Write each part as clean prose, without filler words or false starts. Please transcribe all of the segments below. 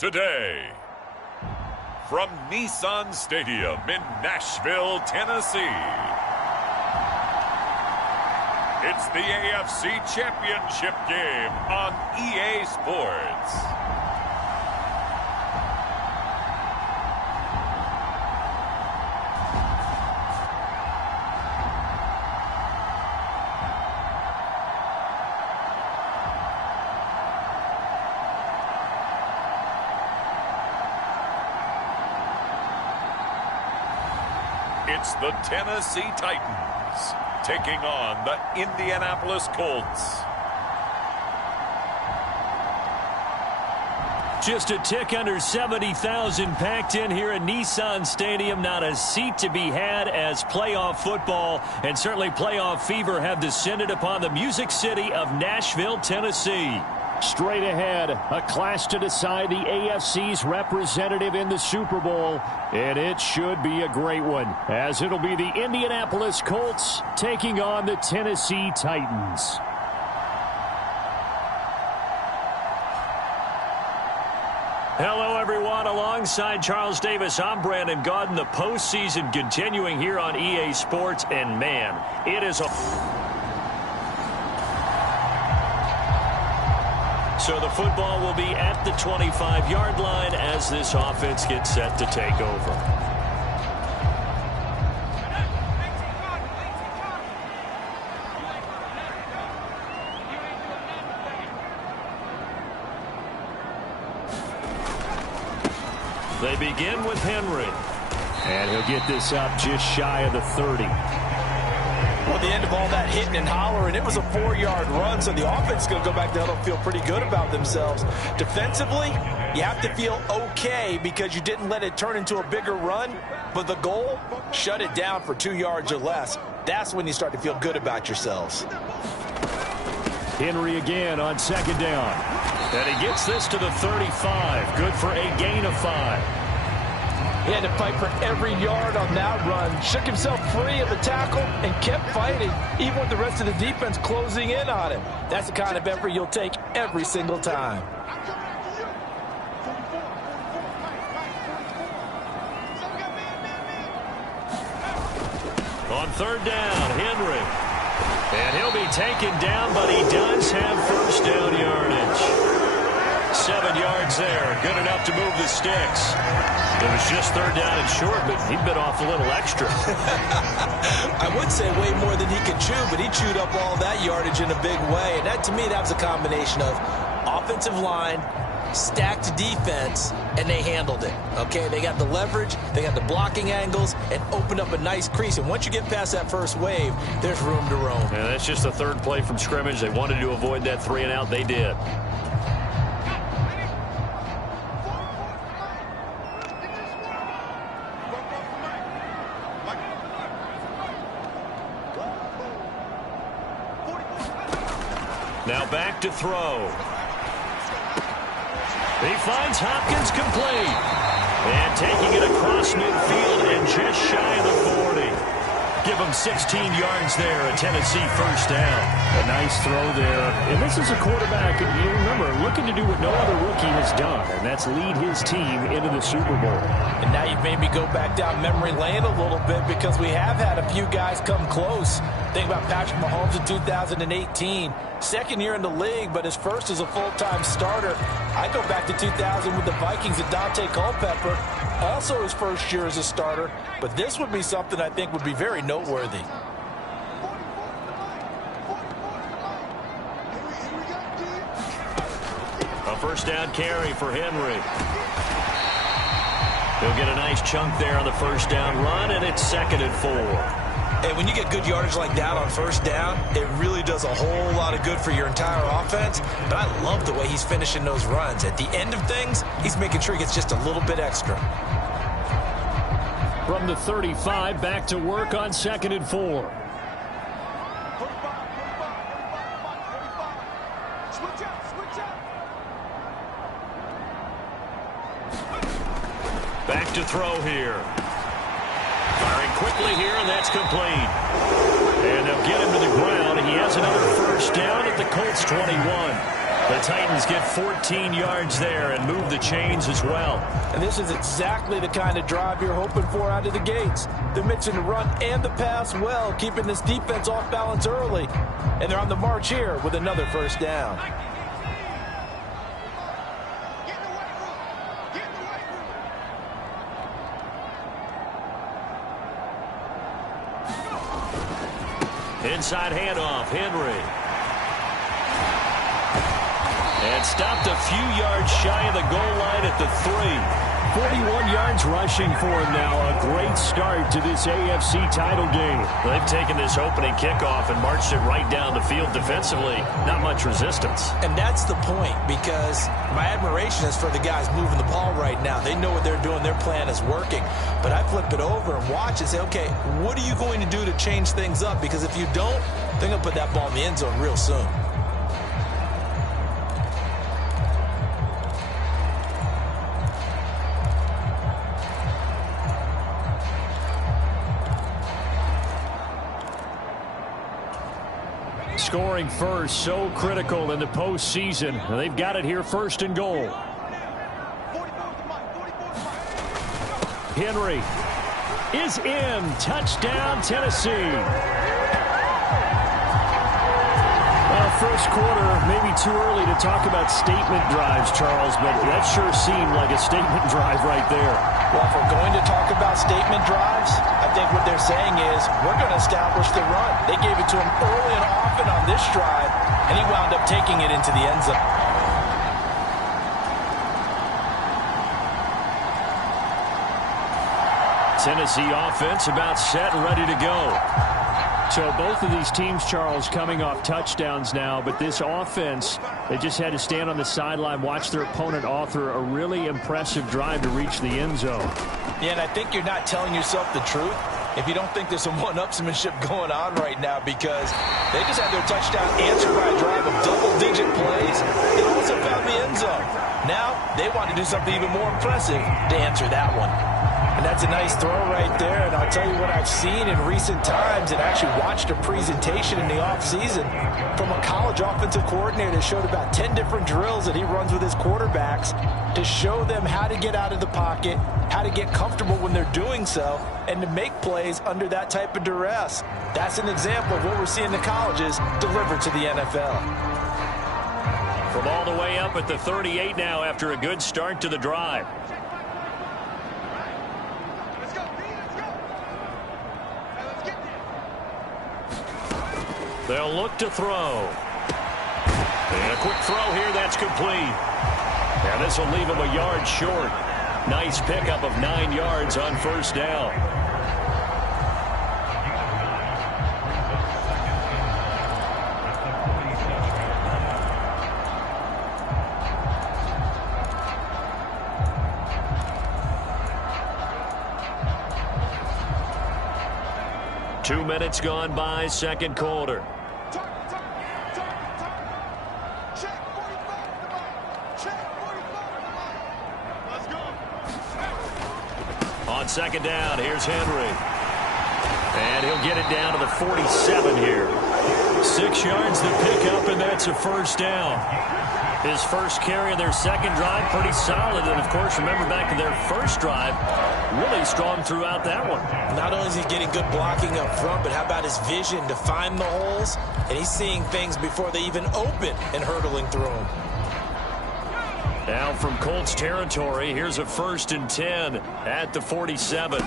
today. From Nissan Stadium in Nashville, Tennessee, it's the AFC Championship game on EA Sports. It's the Tennessee Titans taking on the Indianapolis Colts. Just a tick under 70,000 packed in here at Nissan Stadium. Not a seat to be had as playoff football and certainly playoff fever have descended upon the Music City of Nashville, Tennessee. Straight ahead, a clash to decide the AFC's representative in the Super Bowl. And it should be a great one, as it'll be the Indianapolis Colts taking on the Tennessee Titans. Hello, everyone. Alongside Charles Davis, I'm Brandon Gaudin. The postseason continuing here on EA Sports. And, man, it is a... So the football will be at the 25-yard line as this offense gets set to take over. They begin with Henry. And he'll get this up just shy of the 30. Well, at the end of all that hitting and hollering, it was a 4-yard run, so the offense is going to go back to huddle and feel pretty good about themselves. Defensively, you have to feel okay because you didn't let it turn into a bigger run, but the goal, shut it down for 2 yards or less. That's when you start to feel good about yourselves. Henry again on second down. And he gets this to the 35. Good for a gain of 5. He had to fight for every yard on that run. Shook himself free of the tackle and kept fighting, even with the rest of the defense closing in on him. That's the kind of effort you'll take every single time. On third down, Henry. And he'll be taken down, but he does have first down yardage. 7 yards there. Good enough to move the sticks. It was just third down and short, but he bit off a little extra. I would say way more than he could chew, but he chewed up all that yardage in a big way. And that, to me, that was a combination of offensive line, stacked defense, and they handled it. Okay, they got the leverage, they got the blocking angles, and opened up a nice crease. And once you get past that first wave, there's room to roam. Yeah, that's just the third play from scrimmage. They wanted to avoid that 3-and-out. They did. Now back to throw. He finds Hopkins complete. And taking it across midfield and just shy of the 40. Give him 16 yards there, a Tennessee first down. A nice throw there. And this is a quarterback, you remember, looking to do what no other rookie has done, and that's lead his team into the Super Bowl. And now you've made me go back down memory lane a little bit because we have had a few guys come close. Think about Patrick Mahomes in 2018. Second year in the league, but his first as a full-time starter. I go back to 2000 with the Vikings and Dante Culpepper. Also his first year as a starter. But this would be something I think would be very noteworthy. A first down carry for Henry. He'll get a nice chunk there on the first down run, and it's 2nd and 4. And when you get good yardage like that on first down, it really does a whole lot of good for your entire offense. But I love the way he's finishing those runs. At the end of things, he's making sure he gets just a little bit extra. From the 35, back to work on 2nd and 4. Back to throw here. Firing quickly here, and that's complete. And they'll get him to the ground, and he has another first down at the Colts 21. The Titans get 14 yards there and move the chains as well. And this is exactly the kind of drive you're hoping for out of the gates. They're mixing the run and the pass well, keeping this defense off balance early. And they're on the march here with another first down. Inside handoff, Henry. And stopped a few yards shy of the goal line at the 3. 41 yards rushing for him now. A great start to this AFC title game. They've taken this opening kickoff and marched it right down the field defensively. Not much resistance. And that's the point, because my admiration is for the guys moving the ball right now. They know what they're doing. Their plan is working. But I flip it over and watch and say, okay, what are you going to do to change things up? Because if you don't, they're going to put that ball in the end zone real soon. Scoring first, so critical in the postseason. They've got it here, first and goal. Henry is in. Touchdown, Tennessee. First quarter, maybe too early to talk about statement drives, Charles, but that sure seemed like a statement drive right there. Well, if we're going to talk about statement drives, I think what they're saying is we're going to establish the run. They gave it to him early and often on this drive, and he wound up taking it into the end zone. Tennessee offense about set and ready to go. So both of these teams, Charles, coming off touchdowns now, but this offense, they just had to stand on the sideline, watch their opponent author a really impressive drive to reach the end zone. Yeah, and I think you're not telling yourself the truth if you don't think there's some one-upsmanship going on right now, because they just had their touchdown answered by a drive of double-digit plays. They also found the end zone. Now they want to do something even more impressive to answer that one. And that's a nice throw right there. And I'll tell you what I've seen in recent times, and actually watched a presentation in the offseason from a college offensive coordinator that showed about 10 different drills that he runs with his quarterbacks to show them how to get out of the pocket, how to get comfortable when they're doing so, and to make plays under that type of duress. That's an example of what we're seeing the colleges deliver to the NFL. From all the way up at the 38 now after a good start to the drive. They'll look to throw. And a quick throw here, that's complete. And this will leave him a yard short. Nice pickup of 9 yards on first down. Two minutes gone by, second quarter. On second down, here's Henry. And he'll get it down to the 47 here. 6 yards to pick up, and that's a first down. His first carry of their second drive, pretty solid. And, of course, remember back to their first drive, really strong throughout that one. Not only is he getting good blocking up front, but how about his vision to find the holes? And he's seeing things before they even open and hurdling through them. Now from Colts territory, here's a 1st and 10 at the 47.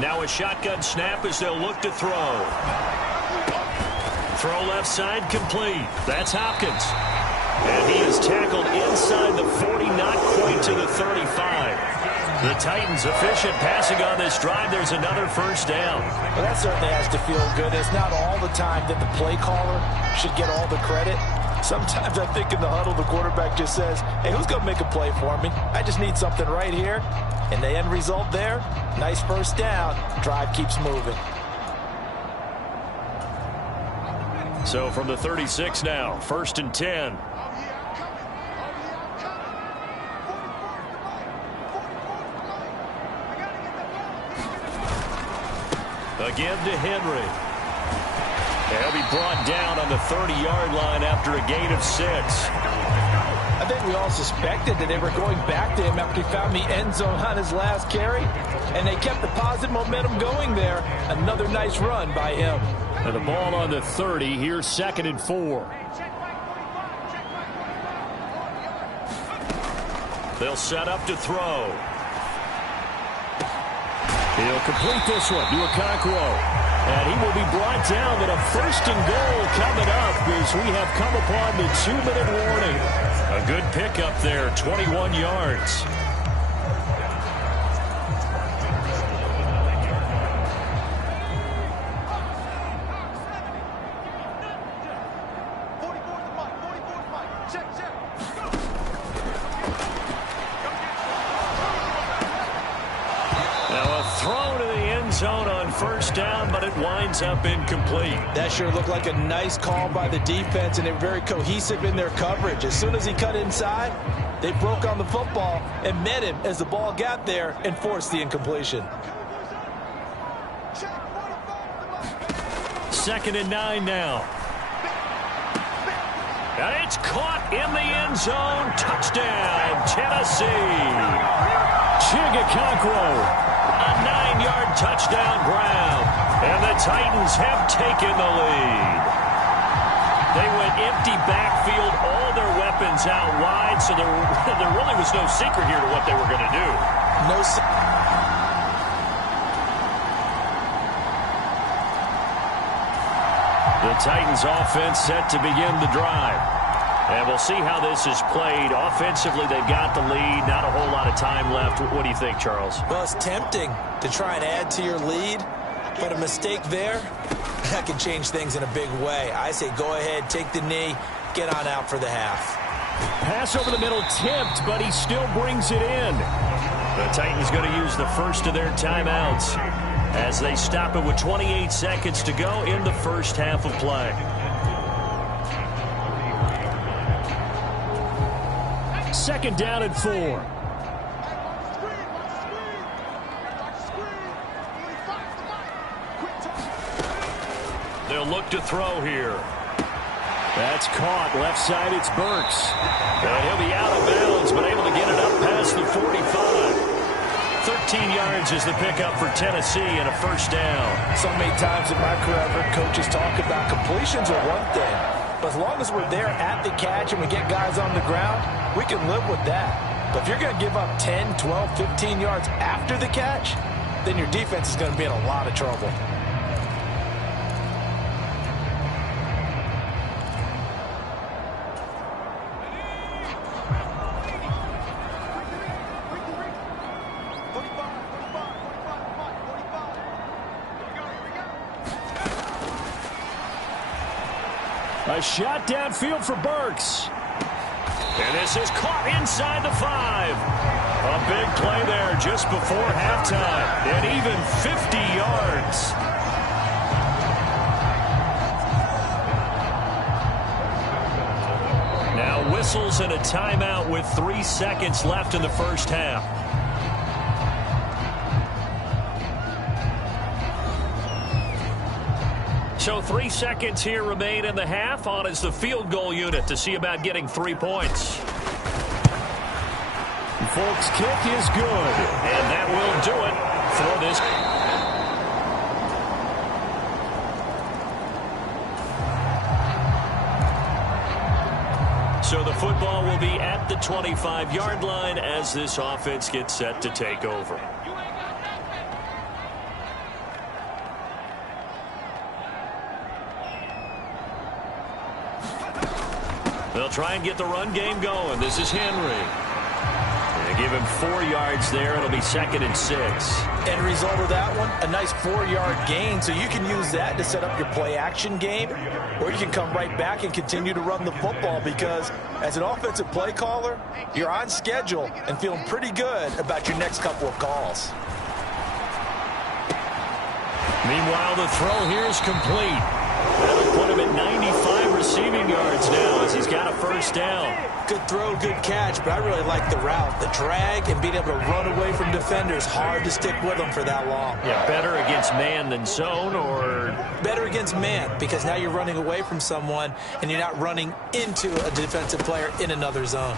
Now a shotgun snap as they'll look to throw. Throw left side complete. That's Hopkins. And he is tackled inside the 40, not quite to the 35. The Titans efficient passing on this drive. There's another first down. Well, that certainly has to feel good. It's not all the time that the play caller should get all the credit. Sometimes I think in the huddle, the quarterback just says, hey, who's going to make a play for me? I just need something right here. And the end result there, nice first down. Drive keeps moving. So from the 36 now, 1st and 10. Again to Henry. They'll be brought down on the 30-yard line after a gain of 6. I think we all suspected that they were going back to him after he found the end zone on his last carry, and they kept the positive momentum going there. Another nice run by him. And the ball on the 30. Here's 2nd and 4. They'll set up to throw. He'll complete this one to Okonkwo. And he will be brought down at a 1st and goal coming up as we have come upon the 2-minute warning. A good pickup there, 21 yards. Zone on 1st down, but it winds up incomplete. That sure looked like a nice call by the defense, and they're very cohesive in their coverage. As soon as he cut inside, they broke on the football and met him as the ball got there and forced the incompletion. 2nd and 9 now. And it's caught in the end zone. Touchdown, Tennessee. Okonkwo. A 9-yard touchdown grab, and the Titans have taken the lead. They went empty backfield, all their weapons out wide, so there really was no secret here to what they were going to do. The Titans offense set to begin the drive. And we'll see how this is played. Offensively, they've got the lead. Not a whole lot of time left. What do you think, Charles? Well, it's tempting to try and add to your lead, but a mistake there, that can change things in a big way. I say go ahead, take the knee, get on out for the half. Pass over the middle, tipped, but he still brings it in. The Titans going to use the first of their timeouts as they stop it with 28 seconds to go in the first half of play. 2nd down and 4. They'll look to throw here. That's caught. Left side, it's Burks. And he'll be out of bounds, but able to get it up past the 45. 13 yards is the pickup for Tennessee and a 1st down. So many times in my career, I've heard coaches talk about completions are one thing. But as long as we're there at the catch and we get guys on the ground, we can live with that. But if you're going to give up 10, 12, 15 yards after the catch, then your defense is going to be in a lot of trouble. A shot downfield for Burks. And this is caught inside the 5. A big play there just before halftime. And even 50 yards. Now whistles and a timeout with 3 seconds left in the first half. So 3 seconds here remain in the half. On is the field goal unit to see about getting 3 points. Folks, kick is good. And that will do it for this. So the football will be at the 25-yard line as this offense gets set to take over. They'll try and get the run game going. This is Henry. They give him 4 yards there. It'll be 2nd and 6. End result of that one, a nice 4-yard gain. So you can use that to set up your play-action game, or you can come right back and continue to run the football because as an offensive play caller, you're on schedule and feeling pretty good about your next couple of calls. Meanwhile, the throw here is complete. That'll put him at 95 receiving yards now as he's got a first down. Good throw, good catch, but I really like the route. The drag and being able to run away from defenders. Hard to stick with them for that long. Yeah, better against man than zone, or? Better against man, because now you're running away from someone and you're not running into a defensive player in another zone.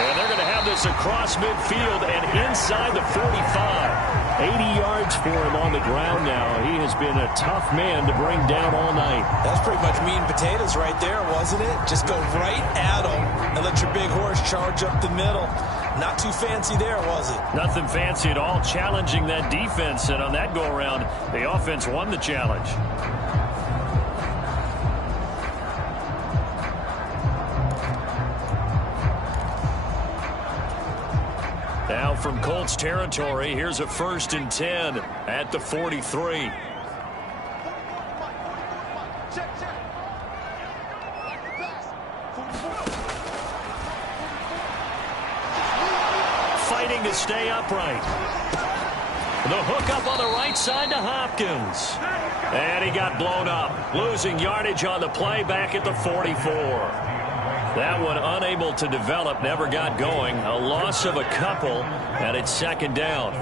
And they're going to have this across midfield and inside the 45. 80 yards for him on the ground now. He has been a tough man to bring down all night. That's pretty much meat and potatoes right there, wasn't it? Just go right at him and let your big horse charge up the middle. Not too fancy there, was it? Nothing fancy at all, challenging that defense. And on that go-around, the offense won the challenge. Now from Colts territory, here's a 1st and 10 at the 43. Fighting to stay upright. The hook up on the right side to Hopkins. And he got blown up, losing yardage on the play back at the 44. That one unable to develop, never got going. A loss of a couple, and it's 2nd down.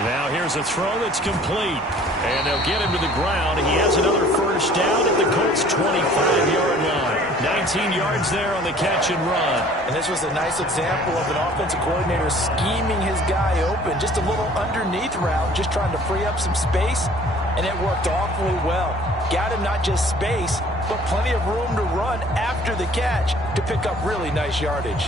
Now here's a throw that's complete. And they'll get him to the ground. He has another first down at the Colts' 25-yard line. 19 yards there on the catch and run. And this was a nice example of an offensive coordinator scheming his guy open. Just a little underneath route, just trying to free up some space. And it worked awfully well. Got him not just space, but plenty of room to run after the catch to pick up really nice yardage.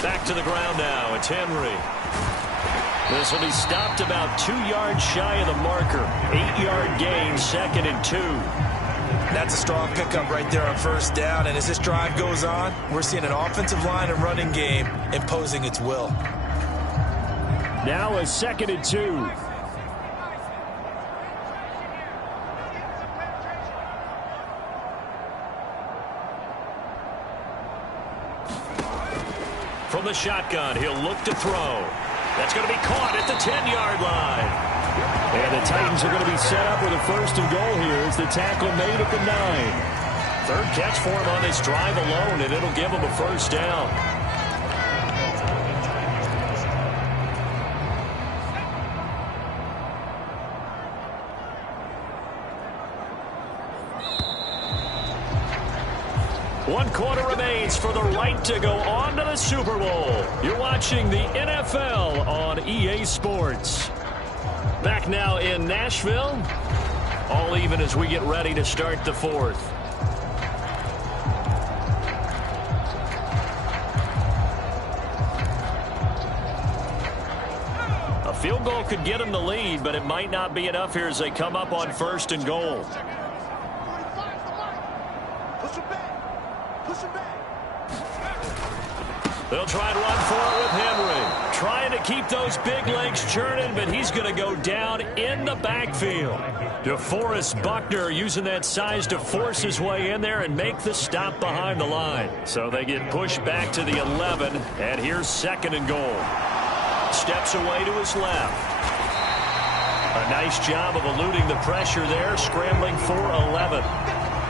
Back to the ground now. It's Henry. This will be stopped about 2 yards shy of the marker. 8-yard gain, 2nd and 2. That's a strong pickup right there on first down. And as this drive goes on, we're seeing an offensive line and running game imposing its will. Now a 2nd and 2. From the shotgun, he'll look to throw. That's going to be caught at the 10-yard line. And the Titans are going to be set up with a 1st and goal here as the tackle made at the 9. 3rd catch for him on this drive alone, and it'll give him a first down. One quarter remains for the right to go on to the Super Bowl. You're watching the NFL on EA Sports. Back now in Nashville. All even as we get ready to start the 4th. A field goal could get them the lead, but it might not be enough here as they come up on 1st and goal. They'll try and run for it with Henry. Trying to keep those big legs churning, but he's going to go down in the backfield. DeForest Buckner using that size to force his way in there and make the stop behind the line. So they get pushed back to the 11, and here's 2nd and goal. Steps away to his left. A nice job of eluding the pressure there, scrambling for 11.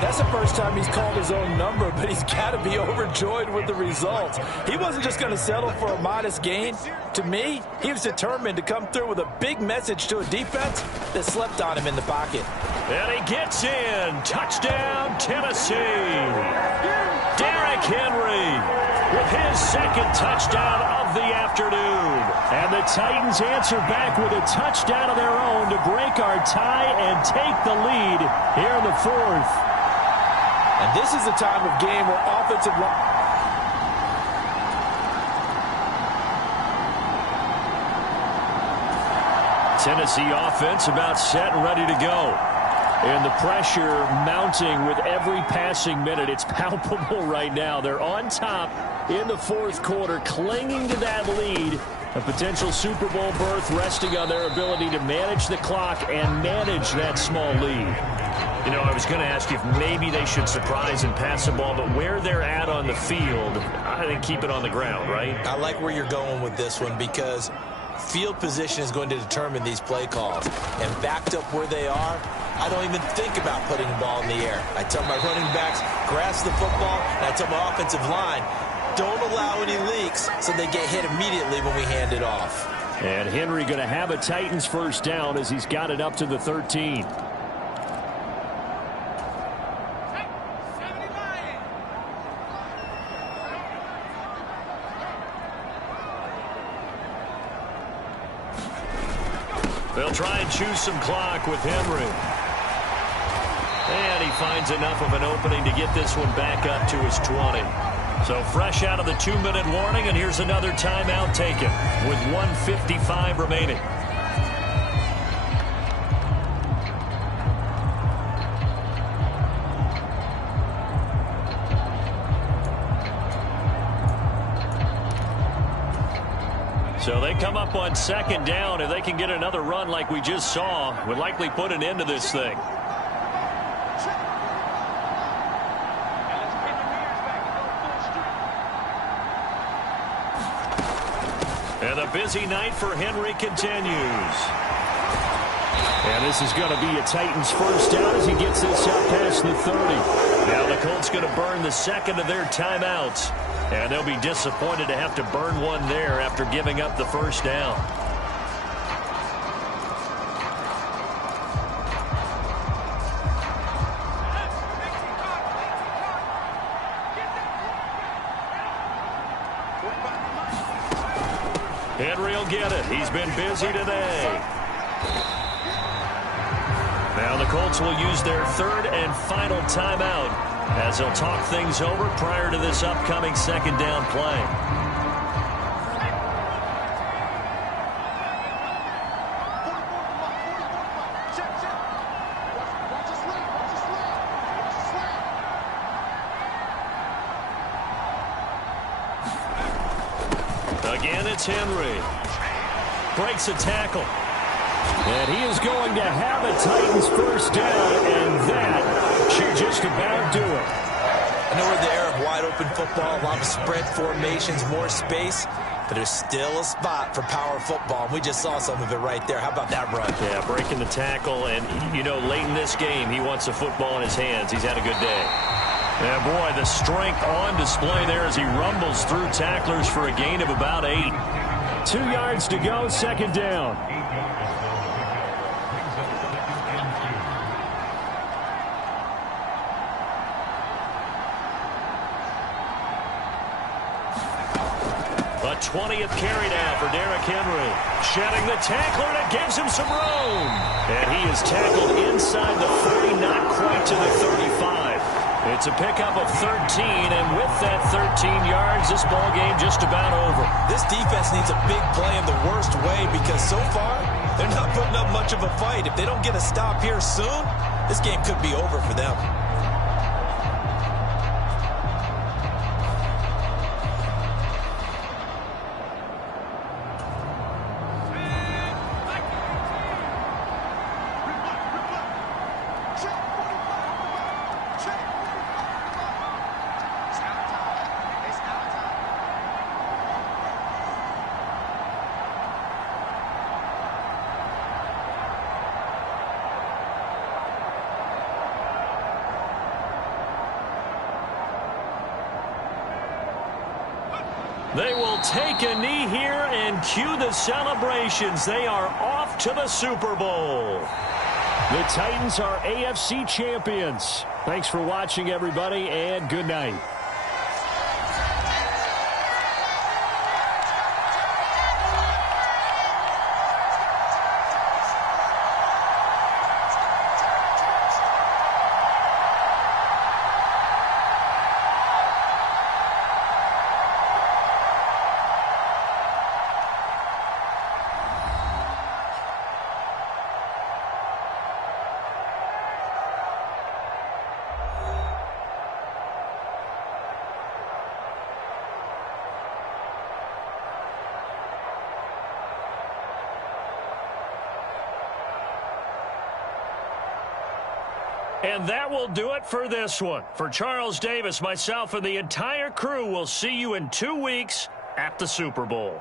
That's the first time he's called his own number, but he's got to be overjoyed with the results. He wasn't just going to settle for a modest gain. To me, he was determined to come through with a big message to a defense that slept on him in the pocket. And he gets in. Touchdown, Tennessee. Derrick Henry with his 2nd touchdown of the afternoon. And the Titans answer back with a touchdown of their own to break our tie and take the lead here in the 4th. And this is the time of game where offensive line... Tennessee offense about set and ready to go. And the pressure mounting with every passing minute. It's palpable right now. They're on top in the fourth quarter, clinging to that lead. A potential Super Bowl berth resting on their ability to manage the clock and manage that small lead. You know, I was going to ask you if maybe they should surprise and pass the ball, but where they're at on the field, I think keep it on the ground, right? I like where you're going with this one because field position is going to determine these play calls. And backed up where they are, I don't even think about putting the ball in the air. I tell my running backs, grasp the football, and I tell my offensive line, don't allow any leaks so they get hit immediately when we hand it off. And Henry going to have a Titans first down as he's got it up to the 13. They'll try and choose some clock with Henry. And he finds enough of an opening to get this one back up to his 20. So fresh out of the 2-minute warning, and here's another timeout taken with 1:55 remaining. So they come up on second down. If they can get another run like we just saw, would likely put an end to this thing. And the busy night for Henry continues. And this is going to be a Titans first down as he gets this out past the 30. Now the Colts going to burn the second of their timeouts. And they'll be disappointed to have to burn one there after giving up the first down. Henry will get it. He's been busy today. Now the Colts will use their third and final timeout as they'll talk things over prior to this upcoming second down play. Again, it's Henry. Breaks a tackle. And he is going to have a Titans first down, and that should just about do it. I know we're in the era of wide-open football, a lot of spread formations, more space, but there's still a spot for power football, and we just saw some of it right there. How about that run? Yeah, breaking the tackle, and, you know, late in this game, he wants the football in his hands. He's had a good day. Yeah, boy, the strength on display there as he rumbles through tacklers for a gain of about 8. 2 yards to go, second down. A 20th carry now for Derrick Henry. Shedding the tackler, and it gives him some room. And he is tackled inside the 40, not quite to the 35. It's a pickup of 13, and with that 13 yards, this ball game just about over. This defense needs a big play in the worst way because so far, they're not putting up much of a fight. If they don't get a stop here soon, this game could be over for them. They will take a knee here and cue the celebrations. They are off to the Super Bowl. The Titans are AFC champions. Thanks for watching, everybody, and good night. And that will do it for this one. For Charles Davis, myself, and the entire crew, will see you in 2 weeks at the Super Bowl.